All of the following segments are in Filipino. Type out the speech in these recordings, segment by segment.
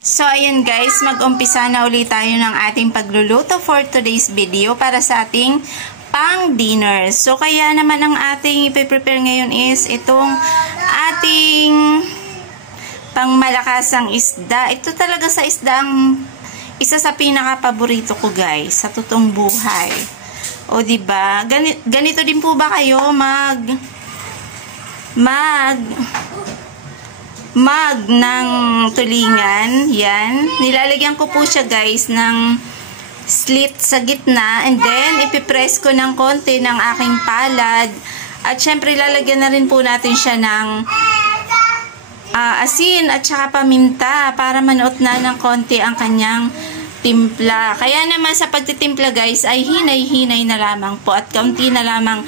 So, ayan guys, mag-umpisa na ulit tayo ng ating pagluluto for today's video para sa ating pang-dinner. So, kaya naman ang ating ipiprepare ngayon is itong ating pangmalakasang isda. Ito talaga sa isda ang isa sa pinaka-paborito ko guys, sa totoong buhay. O, diba? Ganito din po ba kayo mag ng tulingan? Yan. Nilalagyan ko po siya guys ng slit sa gitna and then ipipress ko ng konti ng aking palad. At syempre lalagyan na rin po natin siya ng asin at saka paminta para manuot na ng konti ang kanyang timpla. Kaya naman sa pagtitimpla guys ay hinay-hinay na lamang po at kaunti na lamang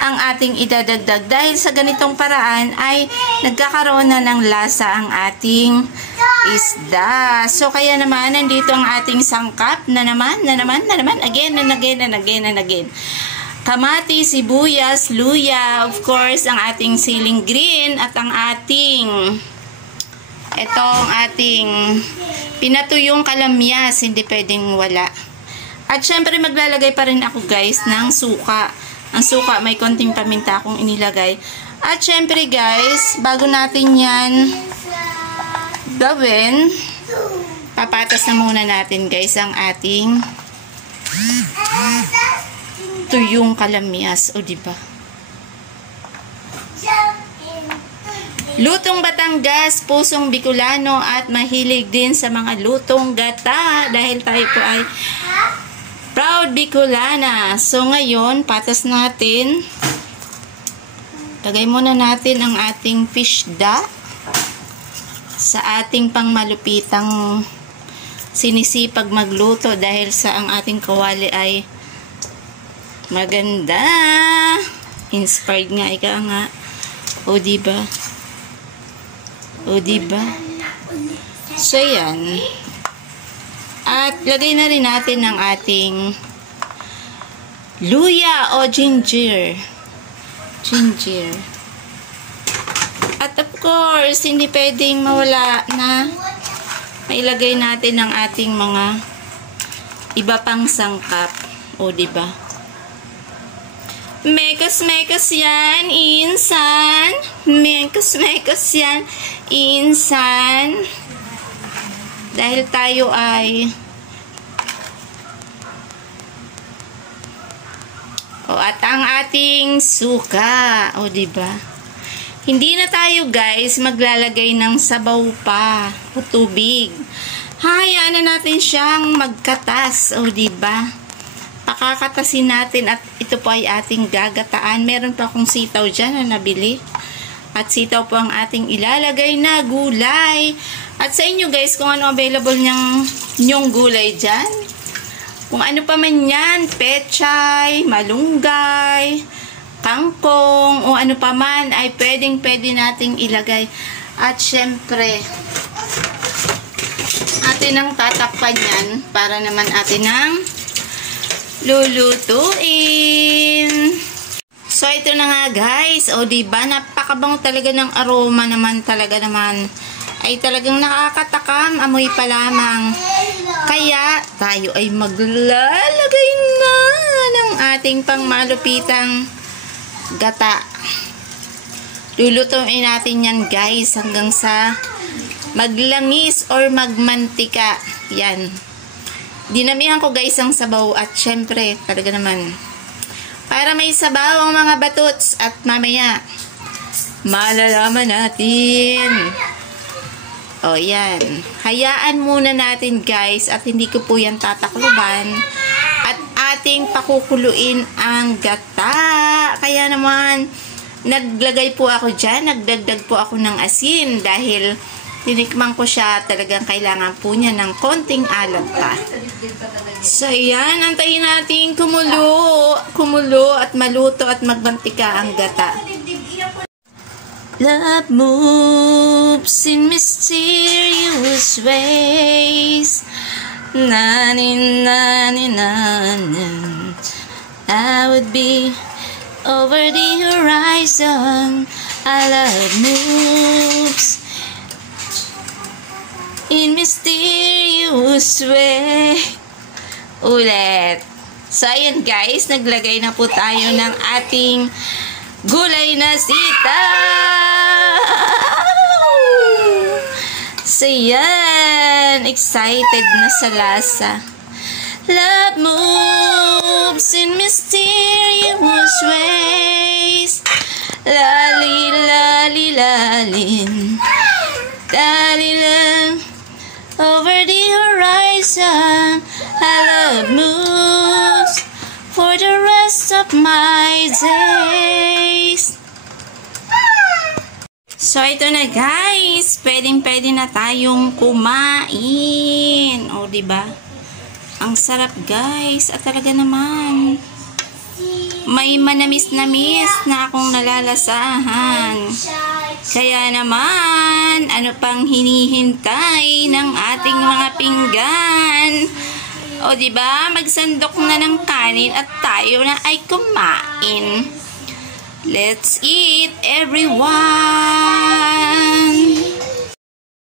ang ating idadagdag dahil sa ganitong paraan ay nagkakaroon na ng lasa ang ating isda. So kaya naman nandito ang ating sangkap na naman again and again. Kamati, sibuyas, luya, of course ang ating siling green at ang ating pinatuyong kalamyas, hindi pwedeng wala. At syempre maglalagay pa rin ako guys ng suka. Ang suka may konting paminta akong inilagay. At syempre guys, bago natin yan gawin, papatas na muna natin guys ang ating tuyong kalamyas, o diba? Lutong Batangas, pusong Bicolano at mahilig din sa mga lutong gata dahil tayo po ay proud Bicolana. So ngayon, patas natin. Lagay muna natin ang ating fish da sa ating pangmalupitang sinisipag magluto dahil sa ang ating kawali ay maganda. Inspired nga, ika nga. O diba? O diba? So yan. At lagay na rin natin ang ating luya o ginger. At of course, hindi pwedeng mawala na mailagay natin ang ating mga iba pang sangkap. O diba? Mekos yan, insan. Mekos yan, insan. Dahil tayo ay at ang ating suka. O diba? Hindi na tayo guys maglalagay ng sabaw pa o tubig. Hayaan na natin siyang magkatas. O diba? Pakakatasin natin at ito po ay ating gagataan. Meron pa akong sitaw dyan na nabili. At sitaw po ang ating ilalagay na gulay. At sa inyo guys, kung ano available nyong gulay dyan. Kung ano pa man yan, pechay, malunggay, kangkong, o ano pa man ay pwede nating ilagay. At syempre, atin ang tatakpan yan para naman atin ang lulutuin. So ito na nga guys, o diba napakabango talaga ng aroma naman ay talagang nakakatakam, amoy pa lamang. Kaya tayo ay maglalagay na ng ating pangmalupitang gata. Lulutuin natin yan guys hanggang sa maglangis or magmantika. Yan. Dinamihan ko guys ang sabaw at syempre talaga naman para may sabaw ang mga batuts at mamaya malalaman natin. O yan. Hayaan muna natin guys at hindi ko po yan tatakluban at ating pakukuluin ang gata. Kaya naman naglagay po ako dyan, nagdagdag po ako ng asin dahil tinikman ko siya, talagang kailangan po niya ng konting alat pa. So, yan. Antayin natin kumulo at maluto at magmantika ang gata. Love moves in mysterious ways. I would be over the horizon. Our love moves in mysterious way. Ulit. So, ayan guys, naglagay na po tayo ng ating gulay na sitaw. So, yan. Excited na sa lasa. Love moves in mysterious ways. Lali, lali, lalin. Lali, lali. Over the horizon, I love moves for the rest of my days. So, ito na guys. Pwedeng-pwede na tayong kumain. O, diba? Ang sarap guys. At talaga naman. May manamis-namis na akong nalalasahan. Kaya naman, ano pang hinihintay ng ating mga pinggan? O diba, magsandok na ng kanin at tayo na ay kumain. Let's eat, everyone!